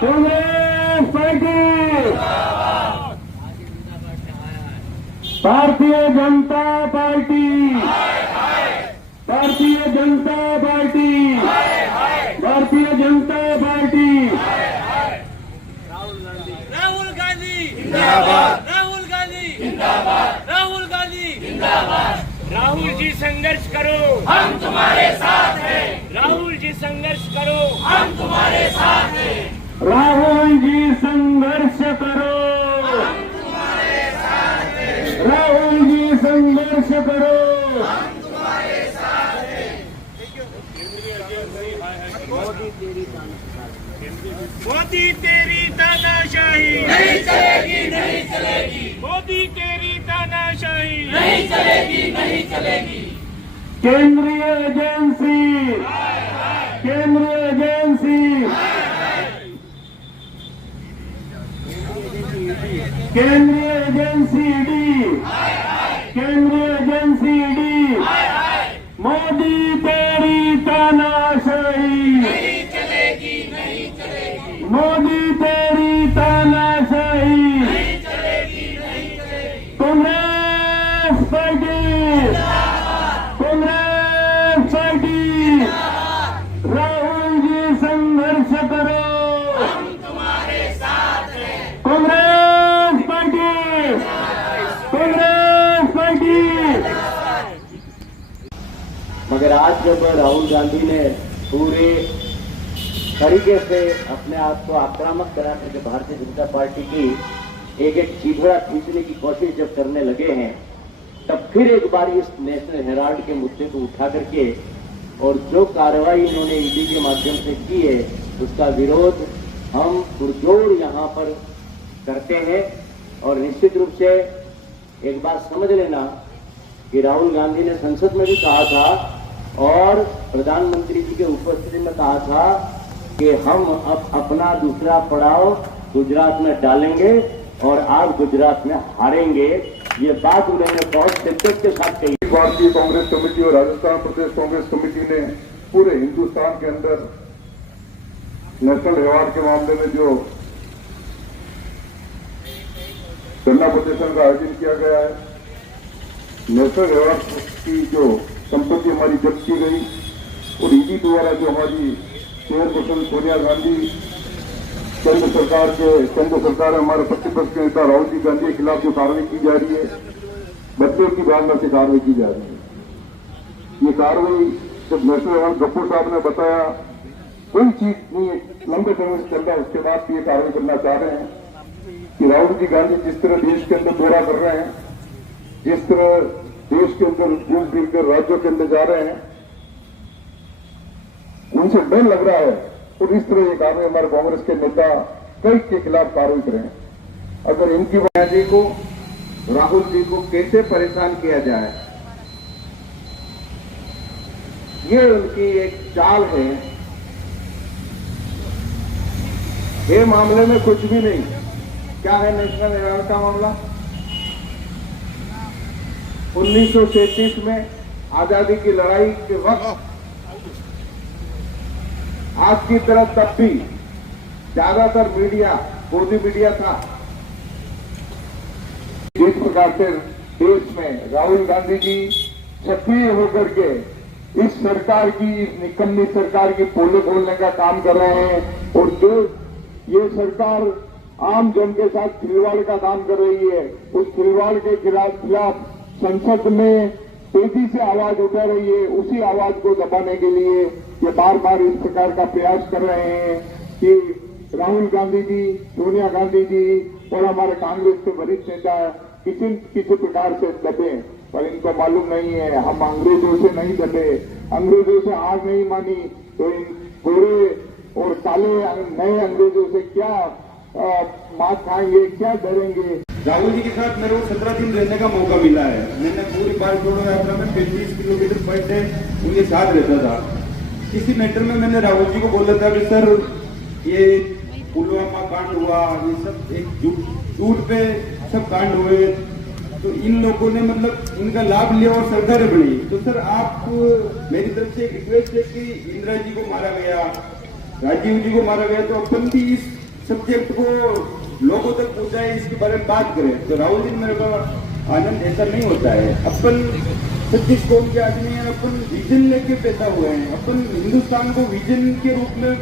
Congress party, Bharatiya Janata party, Bharatiya Janata party, Bharatiya Janata party. Rahul Gandhi जिंदाबाद, राहुल गांधी जिंदाबाद, राहुल गांधी जिंदाबाद। राहुल जी संघर्ष करो, हम तुम्हारे साथ हैं। राहुल जी संघर्ष करो, हम तुम्हारे साथ हैं। राहुल जी संघर्ष करो, हम तुम्हारे साथ हैं। राहुल जी संघर्ष करो, हम तुम्हारे साथ हैं। मोदी तेरी तानाशाही नहीं चलेगी, नहीं चलेगी। मोदी तेरी तानाशाही नहीं चलेगी, नहीं चलेगी। केंद्रीय एजेंसी, केंद्रीय एजेंसी, केंद्रीय एजेंसी डी, केंद्रीय एजेंसी डी, मोदी तेरी तानाशाही नहीं चलेगी, नहीं चलेगी। मोदी तेरी तानाशाही। नहीं चलेगी, नहीं चलेगी। कांग्रेस पार्टी, कांग्रेस पार्टी, राहुल जी संघर्ष करो, हम तुम्हारे साथ हैं। Congress party, Congress party. मगर आज जब राहुल गांधी ने पूरे तरीके से अपने आप को आक्रामक करा करके भारतीय जनता पार्टी की एक एक चीथड़ा खींचने की कोशिश जब करने लगे हैं, तब फिर एक बार इस नेशनल हेराल्ड के मुद्दे को उठा करके और जो कार्रवाई इन्होंने ईडी के माध्यम से की है उसका विरोध हम पुरजोर यहाँ पर करते हैं। और निश्चित रूप से एक बात समझ लेना कि राहुल गांधी ने संसद में भी कहा था और प्रधानमंत्री जी के उपस्थिति में कहा था कि हम अब अपना दूसरा पड़ाव गुजरात में डालेंगे और आप गुजरात में हारेंगे। ये बात उन्होंने बहुत शिद्दत के साथ कही। भारतीय कांग्रेस कमेटी और राजस्थान प्रदेश कांग्रेस कमेटी ने पूरे हिंदुस्तान के अंदर नेशनल अवार्ड के मामले में जो धरना प्रदर्शन का आयोजन किया गया है, नेशनल अवार्ड की जो संपत्ति हमारी जब्त की गई और ईडी द्वारा जो हमारी चेयरपर्सन सोनिया गांधी, केंद्र सरकार हमारे प्रतिपक्ष के नेता राहुल जी गांधी के खिलाफ जो कार्रवाई की जा रही है, बच्चों की भावना से कार्रवाई की जा रही है। ये कार्रवाई जब नेशनल अवार्ड गफ्फर साहब ने बताया कोई चीज नहीं है, लंबे समय से चल रहा है, उसके बाद ये कार्रवाई करना चाह रहे हैं कि राहुल जी गांधी जिस तरह देश के अंदर दौरा कर रहे हैं, जिस तरह देश के अंदर घूम फिर कर राज्यों के अंदर जा रहे हैं, उनसे डर लग रहा है और इस तरह ये कार्रवाई हमारे कांग्रेस के नेता कई के खिलाफ कार्रवाई करें। अगर इनकी जी को, राहुल जी को कैसे परेशान किया जाए, ये उनकी एक चाल है। ये मामले में कुछ भी नहीं। क्या है नेशनल हेराल्ड का मामला? 1937 में आजादी की लड़ाई के वक्त आज की तरह तब भी ज्यादातर मीडिया गोदी मीडिया था। जिस प्रकार से देश में राहुल गांधी जी सक्रिय होकर के इस सरकार की, इस निकम्मी सरकार की पोल खोलने का काम कर रहे हैं और जो ये सरकार आम जन के साथ खिलवाड़ का काम कर रही है, उस खिलवाड़ के खिलाफ संसद में तेजी से आवाज उठा रही है, उसी आवाज को दबाने के लिए ये बार बार इस प्रकार का प्रयास कर रहे हैं कि राहुल गांधी जी, सोनिया गांधी जी और हमारे कांग्रेस के वरिष्ठ नेता किसी प्रकार से दबे, पर इनको मालूम नहीं है हम अंग्रेजों से नहीं दबे, अंग्रेजों से हार नहीं मानी तो इन गोरे और काले नए अंग्रेजों से क्या मात खाएंगे, क्या डरेंगे। राहुल जी के साथ मेरे को 17 दिन रहने का मौका मिला है। मैंने पूरी भारत जोड़ो यात्रा में 35 किलोमीटर पर डे उनके साथ रहता था। किसी मैटर में मैंने राहुल जी को बोला था कि सर ये पुलवामा कांड हुआ, ये सब एक झूठ पे सब कांड हुए, तो इन लोगों ने मतलब इनका लाभ लिया और सरकारें बनी। तो सर आप मेरी तरफ से एक रिक्वेस्ट है कि इंदिरा जी को मारा गया, राजीव जी को मारा गया, तो अपन भी इस सब्जेक्ट को लोगों तक पहुंचाए, इसके बारे में बात करें। तो राहुल जी मेरे को आनंद ऐसा नहीं होता है। अपन 36 कौम के आदमी हैं, अपन विजन लेके पैदा हुए हैं, अपन हिंदुस्तान को विजन के रूप में